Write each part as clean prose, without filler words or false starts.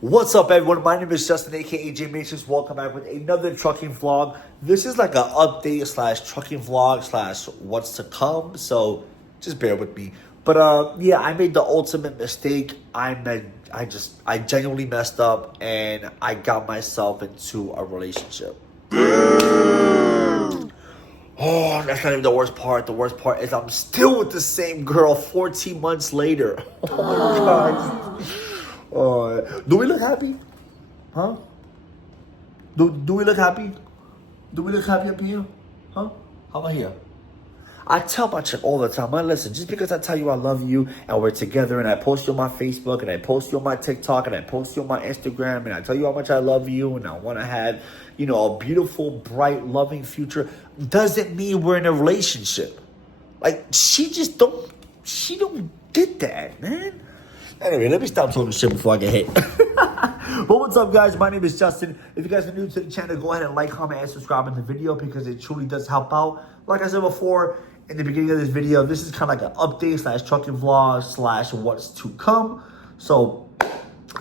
What's up, everyone? My name is Justin, aka Jaymatrix. Welcome back with another trucking vlog. This is like an update slash trucking vlog slash what's to come. So just bear with me. But yeah, I made the ultimate mistake. I genuinely messed up, and I got myself into a relationship. Oh, that's not even the worst part. The worst part is I'm still with the same girl 14 months later. Oh my God. Do we look happy? Huh? Do we look happy? Do we look happy up here? Huh? How about here? I tell my chick all the time, listen, just because I tell you I love you and we're together and I post you on my Facebook and I post you on my TikTok and I post you on my Instagram and I tell you how much I love you and I want to have, a beautiful, bright, loving future, doesn't mean we're in a relationship. Like, she don't get that, man. Anyway, let me stop talking shit before I get hit. But what's up, guys? My name is Justin. If you guys are new to the channel, go ahead and like, comment, and subscribe in the video because it truly does help out. Like I said before, in the beginning of this video, this is kind of like an update slash trucking vlog slash what's to come. So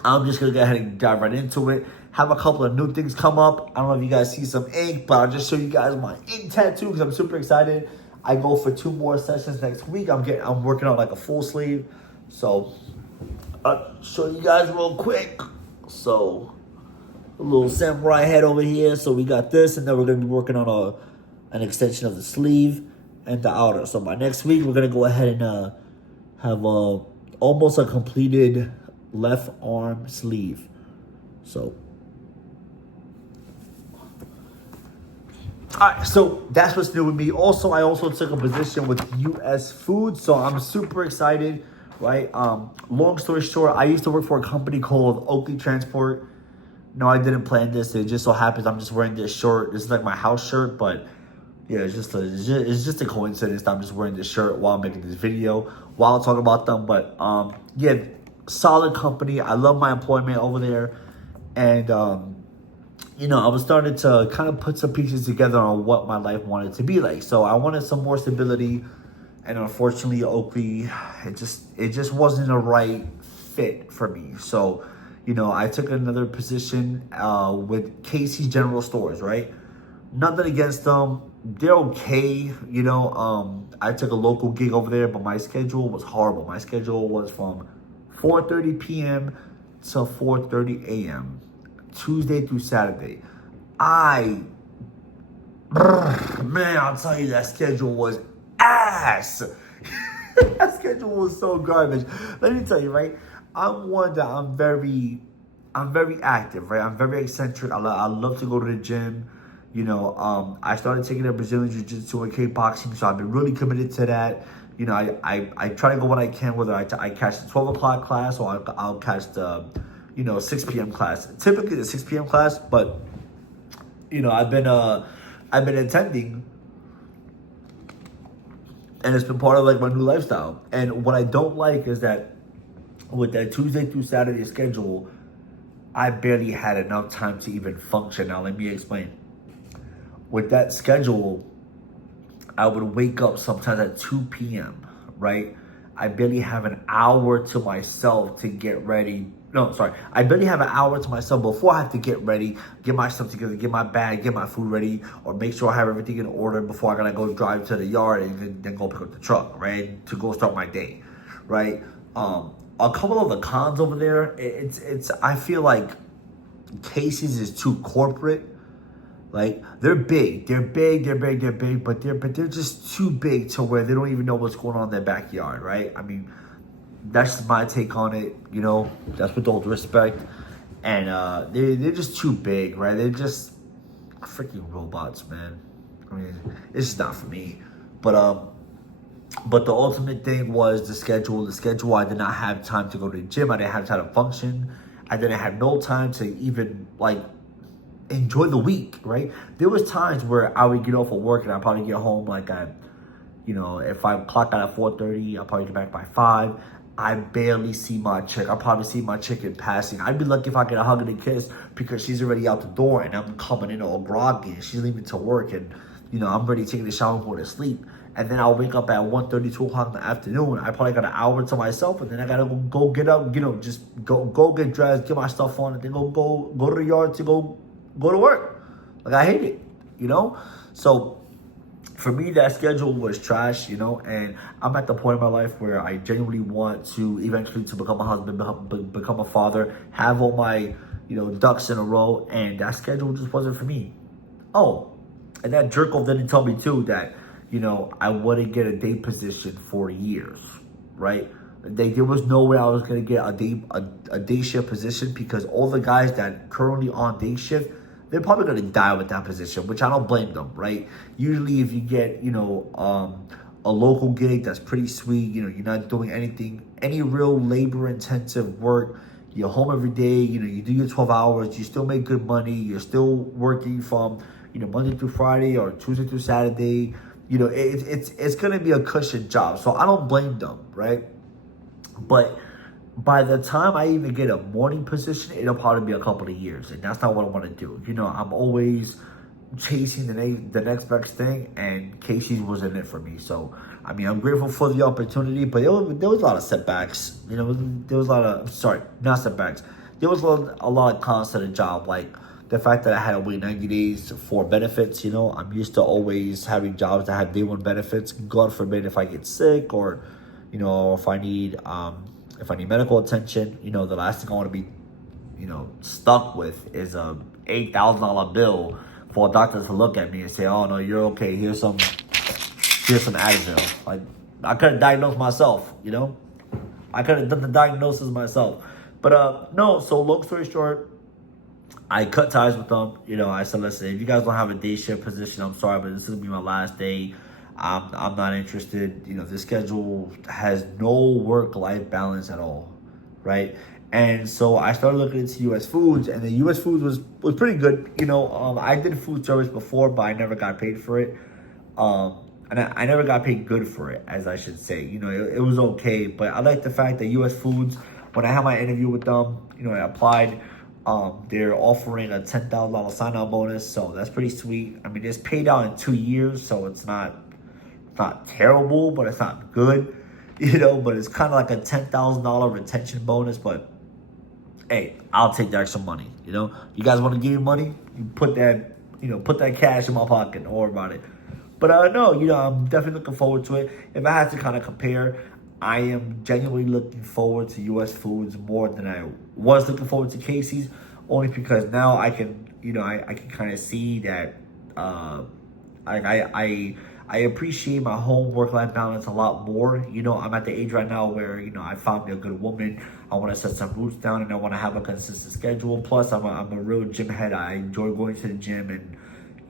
I'm just going to go ahead and dive right into it. Have a couple of new things come up. I don't know if you guys see some ink, but I'll just show you guys my ink tattoo because I'm super excited. I go for 2 more sessions next week. I'm working on like a full sleeve. So I'll show you guys real quick. So a little samurai head over here. So we got this, and then we're gonna be working on an extension of the sleeve and the outer. So by next week, we're gonna go ahead and have almost a completed left arm sleeve. So all right, so that's what's new with me. Also, I also took a position with US Food, so I'm super excited. Right. Long story short, I used to work for a company called Oakley Transport. No, I didn't plan this. It just so happens I'm just wearing this shirt. This is like my house shirt, but yeah, it's just a coincidence that I'm just wearing this shirt while I'm making this video, while I talk about them. But yeah, solid company. I love my employment over there, and I was starting to kind of put some pieces together on what my life wanted to be like. So I wanted some more stability. And unfortunately, Oakley, it just wasn't the right fit for me. So, I took another position with Casey's General Stores, right? Nothing against them. They're okay, I took a local gig over there, but my schedule was horrible. My schedule was from 4:30 p.m. to 4:30 a.m., Tuesday through Saturday. Man, I'll tell you, that schedule was ass. That schedule was so garbage. Let me tell you, right? I'm very active, right? I'm very eccentric. I love to go to the gym. I started taking up Brazilian Jiu-Jitsu and kickboxing, so I've been really committed to that. I try to go when I can, whether I catch the 12 o'clock class or I'll catch the 6 p.m. class. Typically the 6 p.m. class, but I've been attending. And it's been part of like my new lifestyle. And what I don't like is that with that Tuesday through Saturday schedule, I barely had enough time to even function. Now, let me explain. With that schedule, I would wake up sometimes at 2 p.m., right? I barely have an hour to myself to get ready. No, sorry. I barely have an hour to myself before I have to get ready, get my stuff together, get my bag, get my food ready, or make sure I have everything in order before I gotta go drive to the yard and then go pick up the truck, right? To go start my day, right? A couple of the cons over there, I feel like Casey's is too corporate. Like, they're big, but they're just too big to where they don't even know what's going on in their backyard, right? I mean, that's just my take on it, that's with all due respect. And they're just too big, right? They're just freaking robots, man. I mean, it's just not for me. But the ultimate thing was the schedule. The schedule, I did not have time to go to the gym. I didn't have time to function. I didn't have no time to even, like, enjoy the week, right? There was times where I would get off of work and I'd probably get home like at, if I clock out at 4:30, I'll probably get back by 5. I barely see my chick. I probably see my chick in passing. I'd be lucky if I get a hug and a kiss because she's already out the door and I'm coming in all groggy and she's leaving to work and, I'm ready taking a shower and going to sleep. and then I'll wake up at 1:30, 2 o'clock in the afternoon. I probably got an hour to myself, and then I gotta go get up, just go get dressed, get my stuff on, and then go to the yard to go to work. Like, I hate it, So for me, that schedule was trash, and I'm at the point in my life where I genuinely want to eventually to become a husband, become a father, have all my, ducks in a row, and that schedule just wasn't for me. Oh, and that jerk off didn't tell me too that, I wouldn't get a day position for years, right? There was no way I was gonna get a day shift position, because all the guys that currently on day shift, they're probably going to die with that position, which I don't blame them, right? Usually if you get, a local gig that's pretty sweet, you're not doing any real labor-intensive work, you're home every day, you do your 12 hours, you still make good money, you're still working from, Monday through Friday or Tuesday through Saturday, it's going to be a cushion job. So I don't blame them, right? But by the time I even get a morning position, it'll probably be a couple of years, and that's not what I want to do. I'm always chasing the next best thing, and Casey's wasn't it for me. So, I'm grateful for the opportunity, but there was a lot of setbacks. There was a lot of, not setbacks. There was a lot of cons to the job, like the fact that I had to wait 90 days for benefits. I'm used to always having jobs that have day one benefits. God forbid if I get sick or, if I need medical attention, the last thing I want to be, stuck with is a $8,000 bill for a doctor to look at me and say, "Oh no, you're okay. Here's some Advil." Like, I could have diagnosed myself, I could have done the diagnosis myself. But no. So long story short, I cut ties with them. I said, "Listen, if you guys don't have a day shift position, I'm sorry, but this is gonna be my last day. I'm not interested. This schedule has no work-life balance at all, right?" And so I started looking into U.S. Foods, and the U.S. Foods was pretty good. I did food service before, but I never got paid for it. And I never got paid good for it, as I should say. It was okay, but I like the fact that U.S. Foods, when I had my interview with them, I applied. They're offering a $10,000 sign-on bonus, so that's pretty sweet. It's paid out in 2 years, so it's not terrible, but it's not good, but it's kind of like a $10,000 retention bonus. But hey, I'll take the extra money. You guys want to give me money, you put that cash in my pocket, don't worry about it. But no, I'm definitely looking forward to it. If I had to kind of compare, I am genuinely looking forward to U.S. Foods more than I was looking forward to Casey's, only because now I can, I can kind of see that I appreciate my home work-life balance a lot more. I'm at the age right now where, I found me a good woman. I want to set some roots down, and I want to have a consistent schedule. Plus, I'm a real gym head. I enjoy going to the gym, and,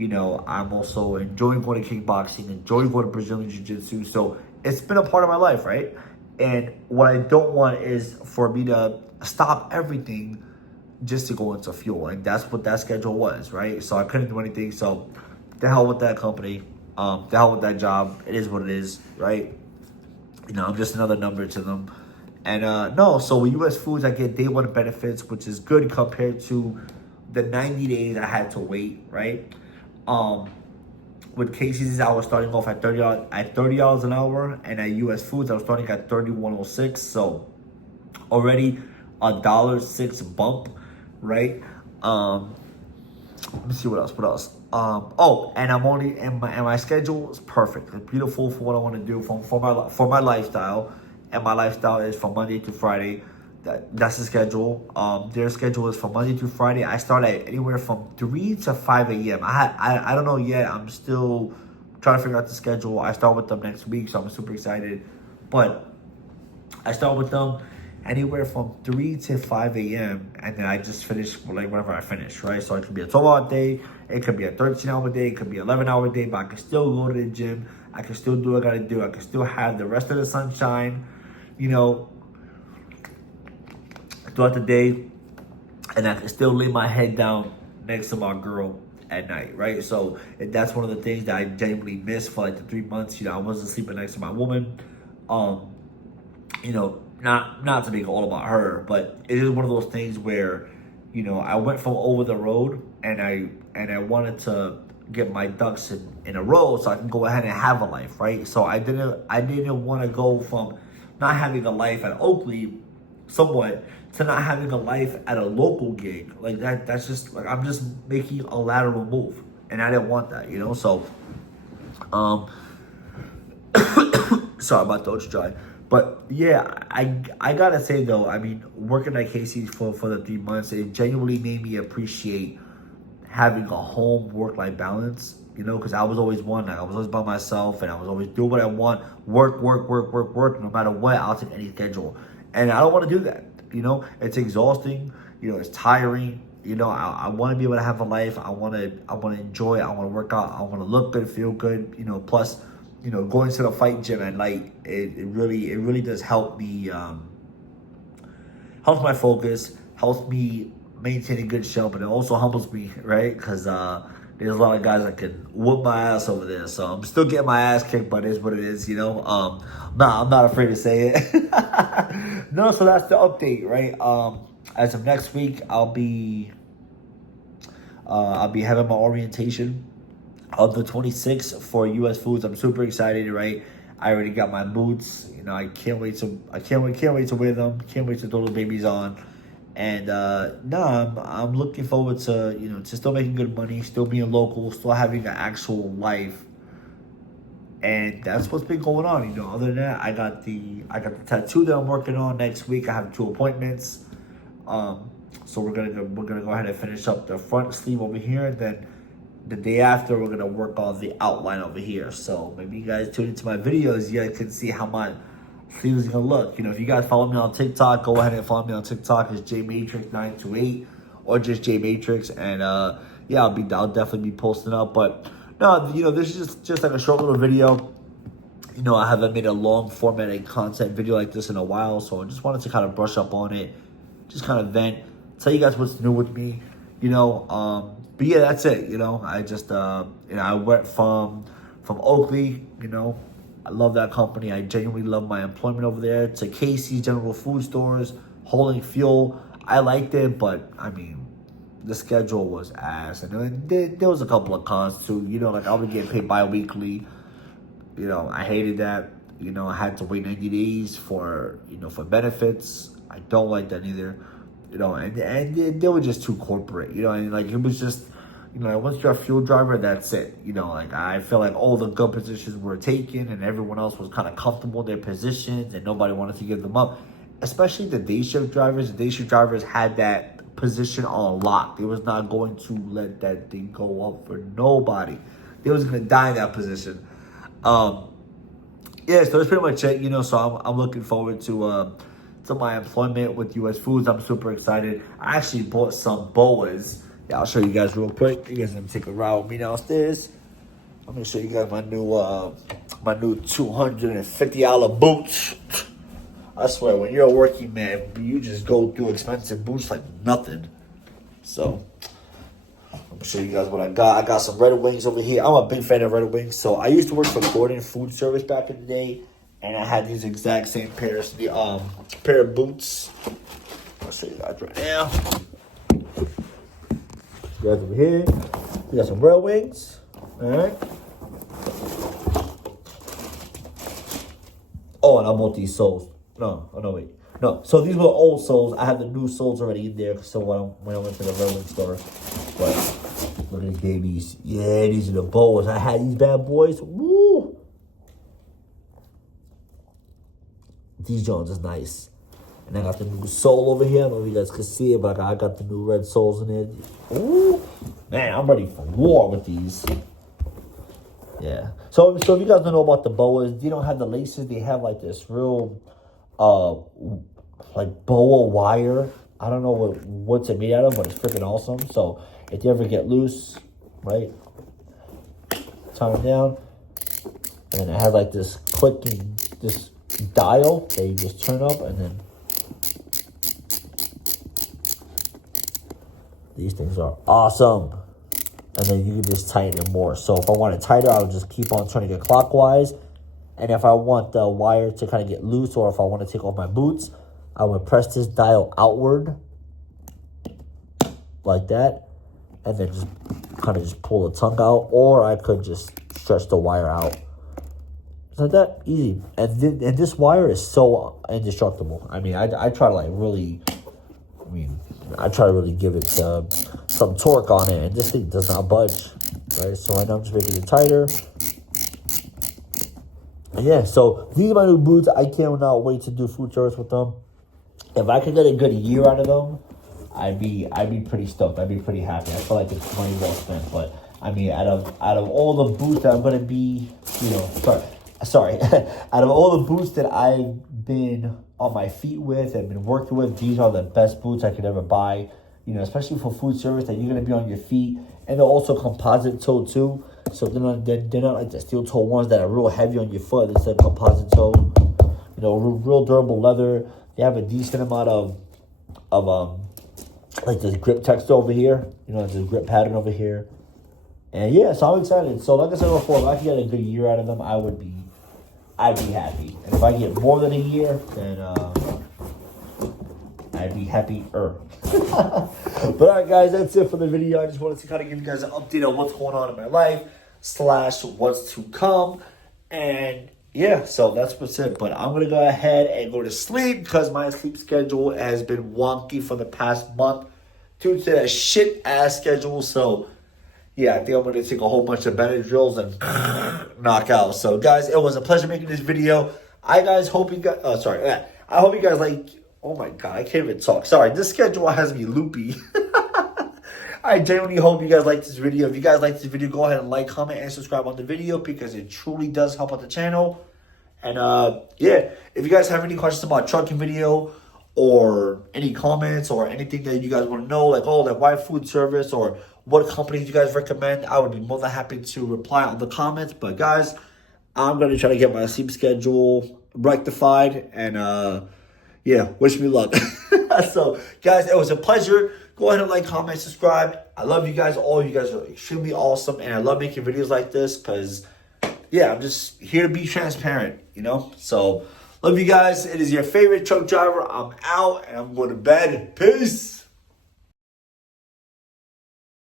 I'm also enjoying going to kickboxing, enjoying going to Brazilian Jiu-Jitsu. So it's been a part of my life, right? And what I don't want is for me to stop everything just to go into fuel. And that's what that schedule was, right? So I couldn't do anything. So the hell with that company. The hell with that job. It is what it is, right? I'm just another number to them. And no, so with U.S. Foods, I get day one benefits, which is good compared to the 90 days I had to wait, right? With Casey's, I was starting off at $30 an hour, and at U.S. Foods, I was starting at $31.06. So already $1.06 bump, right? Let me see what else. And my schedule is perfect. It's beautiful for what I want to do for my lifestyle, and my lifestyle is from Monday to Friday. That's the schedule. Their schedule is from Monday to Friday. I start at anywhere from 3 to 5 a.m. I don't know yet. I'm still trying to figure out the schedule. I start with them next week, so I'm super excited. But I start with them anywhere from 3 to 5 a.m. and then I just finish whenever I finish, right? So it could be a 12-hour day, it could be a 13-hour day, it could be an 11-hour day, but I can still go to the gym. I can still do what I gotta do. I can still have the rest of the sunshine, throughout the day, and I can still lay my head down next to my girl at night, right? So that's one of the things that I genuinely missed for the 3 months. I wasn't sleeping next to my woman. Not to make it all about her, but it is one of those things where, I went from over the road, and I wanted to, get my ducks in a row so I can go ahead and have a life, right? So I didn't want to go from not having a life at Oakley somewhat to not having a life at a local gig. Like that's just like I'm just making a lateral move. And I didn't want that, you know? So sorry, my throat's dry. But yeah, I gotta say though, I mean, working at Casey's for the 3 months, it genuinely made me appreciate having a home work-life balance, you know, because I was always one. Like, I was always by myself, and I was always doing what I want, work. No matter what, I'll take any schedule, and I don't want to do that. You know, it's exhausting. You know, it's tiring. You know, I want to be able to have a life. I want to enjoy it. I want to work out. I want to look good, feel good. You know, plus, you know, going to the fight gym at night, it really does help me. Helps my focus. Helps me maintain a good show, but it also humbles me, right? Because there's a lot of guys that can whoop my ass over there. So I'm still getting my ass kicked, but it is what it is, you know. I'm not afraid to say it. No, so that's the update, right? As of next week, I'll be having my orientation on the 26th for US Foods. I'm super excited, right? I already got my boots. You know, I can't wait to wear them. Can't wait to throw the babies on. And no, I'm looking forward to, you know, to still making good money, still being local, still having an actual life. And that's what's been going on, you know. Other than that, I got the tattoo that I'm working on next week. I have 2 appointments. So we're gonna go ahead and finish up the front sleeve over here, and then the day after we're gonna work on the outline over here. So maybe you guys tune into my videos, you guys can see how my sleeve is gonna look. You know, if you guys follow me on TikTok, go ahead and follow me on TikTok. It's Jaymatrix928 or just Jaymatrix, and yeah, I'll definitely be posting up. But no, you know, this is just like a short little video. You know, I haven't made a long formatted content video like this in a while, so I just wanted to kind of brush up on it, just kind of vent, tell you guys what's new with me, you know. But yeah, that's it. You know, I just you know, I went from Oakley, you know. I love that company. I genuinely love my employment over there. To Casey's General Food Stores, hauling fuel. I liked it, but I mean, the schedule was ass. And there was a couple of cons too. You know, like I was getting paid bi-weekly. You know, I hated that. You know, I had to wait 90 days for, you know, for benefits. I don't like that either. You know, and they were just too corporate. You know, and like it was just, you know, once you're a fuel driver, that's it. You know, like I feel like all the good positions were taken and everyone else was kind of comfortable in their positions and nobody wanted to give them up. Especially the day shift drivers. The day shift drivers had that position on lock. They was not going to let that thing go up for nobody. They was going to die in that position. Yeah, so that's pretty much it. You know, so I'm looking forward to my employment with US Foods. I'm super excited. I actually bought some boas. Yeah, I'll show you guys real quick. You guys gonna take a ride with me downstairs. I'm gonna show you guys my new $250 boots. I swear, when you're a working man, you just go through expensive boots like nothing. So I'm gonna show you guys what I got. I got some Red Wings over here. I'm a big fan of Red Wings. So I used to work for Gordon Food Service back in the day, and I had these exact same pairs, pair of boots. I'll show you guys right now. You guys over here, we got some Red Wings. All right. Oh, and I bought these soles. No, wait. No, so these were old soles. I have the new soles already in there. So when I went to the Red Wing store, but look at these babies. Yeah, these are the boas. I had these bad boys. Woo! These Jones is nice. And I got the new sole over here. I don't know if you guys can see it, but I got the new red soles in there. Ooh, man, I'm ready for war with these. Yeah. So if you guys don't know about the boas, they don't have the laces. They have like this real, like boa wire. I don't know what's it made out of, but it's freaking awesome. So if you ever get loose, right, tie them down, and then it has like this clicking, this dial that you just turn up, and then these things are awesome. And then you can just tighten it more. So if I want it tighter, I'll just keep on turning it clockwise. And if I want the wire to kind of get loose, or if I want to take off my boots, I would press this dial outward like that, and then just kind kind of just pull the tongue out, or I could just stretch the wire out. It's like that, easy. And this wire is so indestructible. I mean, I try to like really, I try to really give it some torque on it, and this thing does not budge, right? So right now I'm just making it tighter. And yeah, so these are my new boots. I cannot wait to do food service with them. If I could get a good year out of them, I'd be pretty stoked. I'd be pretty happy. I feel like it's money well spent. But I mean, out of all the boots that I'm gonna be, sorry, out of all the boots that I've been on my feet with and been working with, these are the best boots I could ever buy. You know, especially for food service that you're gonna be on your feet, and they're also composite toe too. So they're not like the steel toe ones that are real heavy on your foot. It's a composite toe. You know, real durable leather. They have a decent amount of like this grip text over here. You know, this grip pattern over here. And yeah, so I'm excited. So like I said before, if I could get a good year out of them, I'd be happy. And if I get more than a year, then I'd be happier. But alright guys, that's it for the video. I just wanted to kind of give you guys an update on what's going on in my life / what's to come. And yeah, so that's what's it. But I'm going to go ahead and go to sleep because my sleep schedule has been wonky for the past month due to that shit ass schedule. So yeah, I think I'm going to take a whole bunch of Benadryls and knock out. So guys, it was a pleasure making this video. I hope you guys, I hope you guys like, oh my God, I can't even talk. Sorry, this schedule has me loopy. I genuinely hope you guys like this video. If you guys like this video, go ahead and like, comment, and subscribe on the video because it truly does help out the channel. And yeah, if you guys have any questions about trucking video or any comments or anything that you guys want to know, like, oh, like why food service or what companies you guys recommend, I would be more than happy to reply on the comments. But guys, I'm going to try to get my sleep schedule rectified and yeah, wish me luck. So, guys, it was a pleasure. Go ahead and like, comment, subscribe. I love you guys. All you guys are extremely awesome. And I love making videos like this because, yeah, I'm just here to be transparent, you know? So, love you guys. It is your favorite truck driver. I'm out and I'm going to bed. Peace.